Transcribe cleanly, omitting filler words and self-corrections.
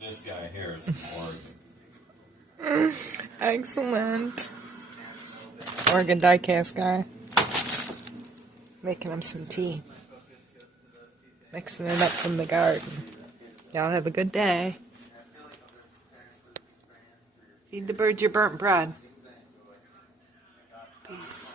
This guy here is from Oregon. Excellent. Oregon diecast guy. Making him some tea. Mixing it up from the garden. Y'all have a good day. Feed the birds your burnt bread. Peace.